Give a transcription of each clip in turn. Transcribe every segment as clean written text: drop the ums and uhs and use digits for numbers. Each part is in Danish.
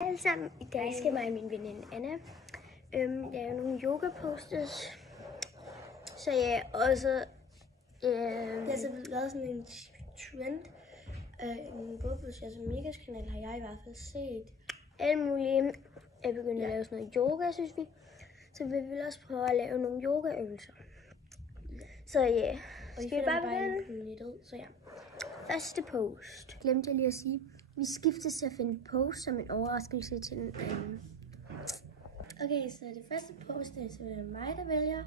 Alle sammen, i dag skal mig og min veninde Anna lave nogle yoga posters. Så ja, også så vi lavede sådan en trend. Både på Social Medias kanal har jeg i hvert fald set alle mulige er begyndt at lave sådan noget yoga, synes vi. Så vi vil også prøve at lave nogle yogaøvelser. Så ja, skal vi bare begynde? Så ja. Første post. Glemte jeg lige at sige. Vi skiftes til at finde post som en overraskelse til den anden. Okay, så det første post er simpelthen mig, der vælger.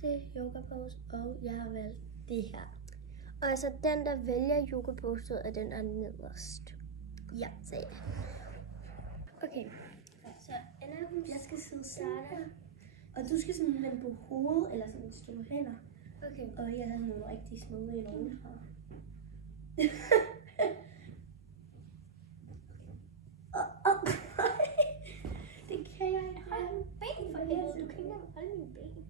Det er yoga post, og jeg har valgt det her. Og altså den, der vælger yoga postet, er den, der er nederst. Ja, så ja. Okay. Så Anna, jeg skal sidde sådan. Og du skal sådan vende på hovedet, eller sådan stå på hænder. Okay. Og jeg har nogle rigtig smukke i nogen fra. Det kan jeg ikke. Hold mine ben for helvede. Du kan ikke engang holde mine ben.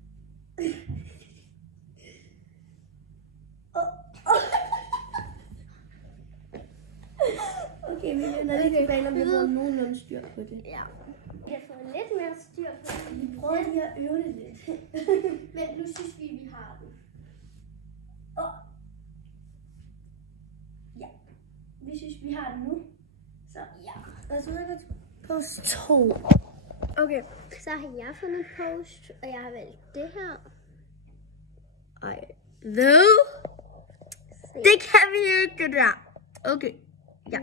Okay, vi vender lige tilbage, når vi har fået nogenlunde styr på det. Ja. Vi har fået lidt mere styr på det. Vi prøver lige at øve det lidt. Men nu synes vi har den. Ja. Vi synes, vi har den nu. Så ja. Og så er det post 2. Okay, så har jeg fundet post, og jeg har valgt det her. Ej. Hvad? Det kan vi ikke, det der. Okay. Ja.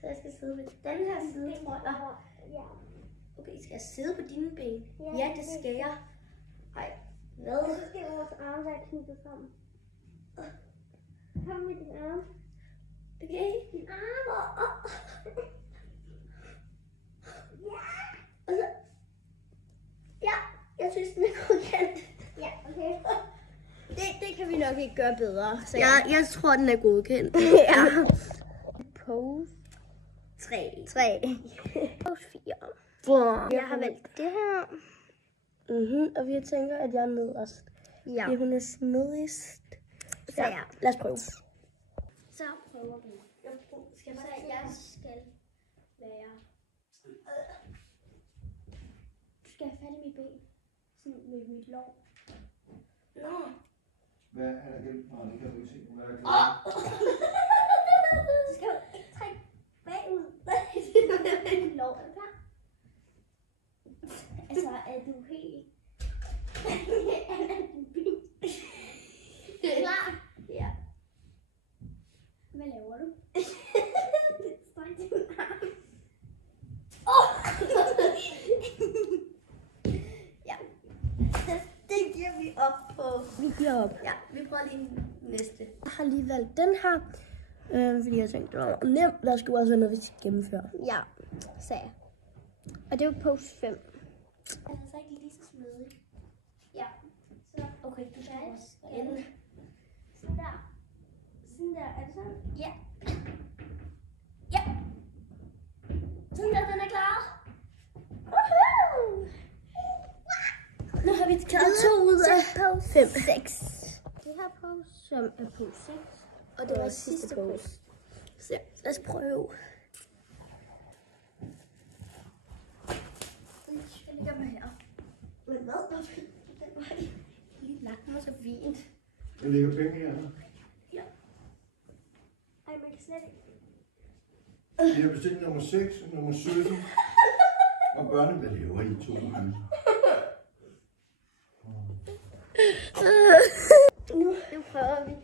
Så jeg skal sidde ved den her side, tror jeg. Ja. Okay, skal jeg sidde på dine ben? Ja, det skal jeg. Ej, hvad? Så skal vores arme være knyttet sammen. Kom med din arm. Okay. Din arm. Ja, jeg synes, den er godkendt. Ja, okay. Det kan vi nok ikke gøre bedre. Så jeg tror, den er godkendt. ja. Pose 3. Pose 4. Jeg har valgt det her. Og vi tænker, at jeg er nederst. Ja. Fordi hun er smidigst. Så ja. Lad os prøve. Så prøver vi. Jeg skal være. Du skal have fat i mit ben. Sådan med mit lår. Nå. Hvad er der gennem? Nå, det kan du ikke se. Hvad er der gennem? Du skal jo ikke trække bagud. Dit lår, er du klar? Altså, er du helt... Det er klar? Ja. Hvad laver du? Stræk din arm. Ja. Det giver vi op på. Vi giver op. Ja, vi prøver lige næste. Jeg har lige valgt den her. Fordi jeg tænkte, det var nemt. Der skulle også være noget, vi skal gennemføre. Ja, sagde jeg. Og det var post 5. Er det så ikke lige så smidig? Ja. Så Okay, du skal også sådan der. Sådan der. Er det sådan? Ja. Ja. Sådan der, den er klar. Nu har vi klaret 2 ud af 5. 6. Det her post, som er post 6. Og det var sidste post. Så lad os prøve. Jeg ligger mig her. Men hvad? Den var lige lagt mig så fint. Jeg lægger penge her. Ja. Ej, man kan slet ikke. Vi har bestilt nummer 6 og nummer 17. Og hvad laver I 2 gange? Nu prøver vi.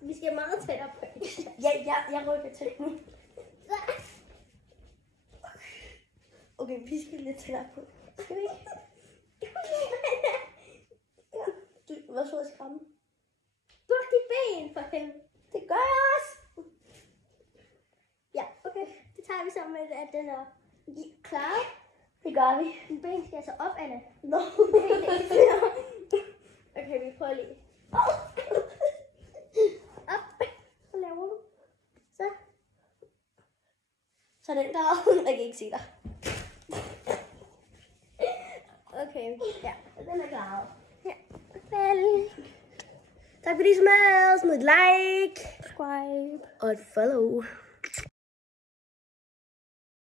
Vi skal meget tættere på. Jeg rykker til nu. Okay, vi skal lidt tættere på. Skal vi ikke? Du var så at skræmme. Buk dit ben for helvede. Det gør jeg også. Ja, okay. Det tager vi sammen med, at den er klar. Det gør vi. Din ben skal altså op, Anna. Nå. Okay, vi prøver lige. Op. Hvad laver du? Så den der. Jeg kan ikke se dig. Okay, ja. Den er klar. Ja. Vel. Tak fordi I så med. Smid et like. subscribe. Og et follow.